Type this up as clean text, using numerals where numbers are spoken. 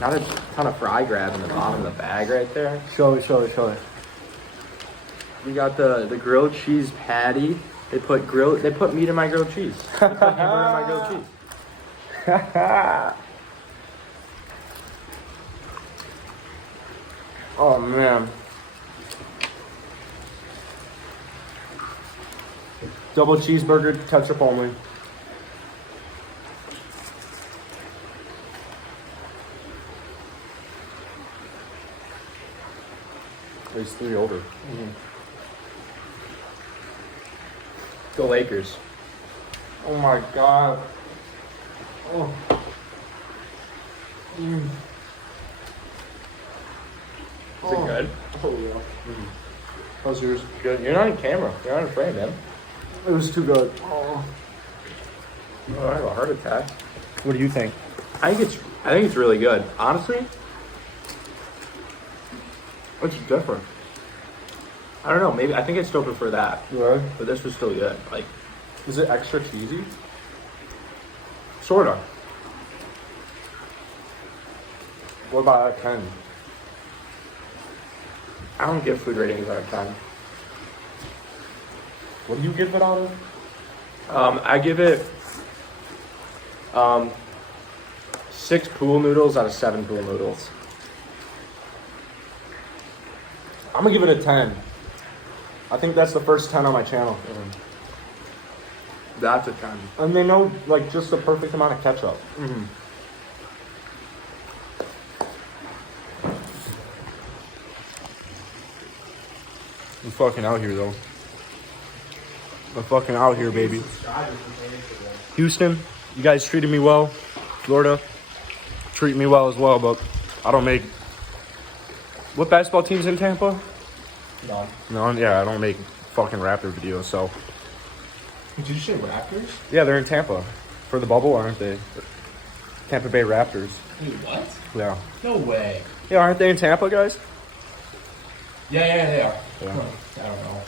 Not a ton of fry grab in the bottom of the bag right there. Show it. We got the grilled cheese patty. They put meat in my grilled cheese. They put hamburger in my grilled cheese. Oh man. Double cheeseburger, ketchup only. He's 3 older. Go Lakers. Oh my god. Oh. Is it good? Oh yeah. How's yours? Good. You're not in camera. You're not in frame, man. It was too good. Oh. Oh, I have a heart attack. What do you think? I think it's really good. Honestly, It's different. I don't know. Maybe I think I still prefer that, Right? but this was still good. Like, Is it extra cheesy? sorta. What about out of 10? I don't give food ratings out of 10. What do you give it out of? I give it 6 pool noodles out of 7 pool noodles. I'm gonna give it a 10. I think that's the first 10 on my channel. That's a 10. And they know like just the perfect amount of ketchup. Mm-hmm. I'm fucking out here though. I'm fucking out here, baby. Houston, you guys treated me well. Florida, treat me well as well, but I don't make. What basketball team's in Tampa? None. No, yeah, I don't make fucking Raptor videos, so. Did you say Raptors? Yeah, they're in Tampa. For the bubble, aren't they? Tampa Bay Raptors. Dude, what? Yeah. No way. Yeah, aren't they in Tampa, guys? Yeah, they are. Yeah. I don't know.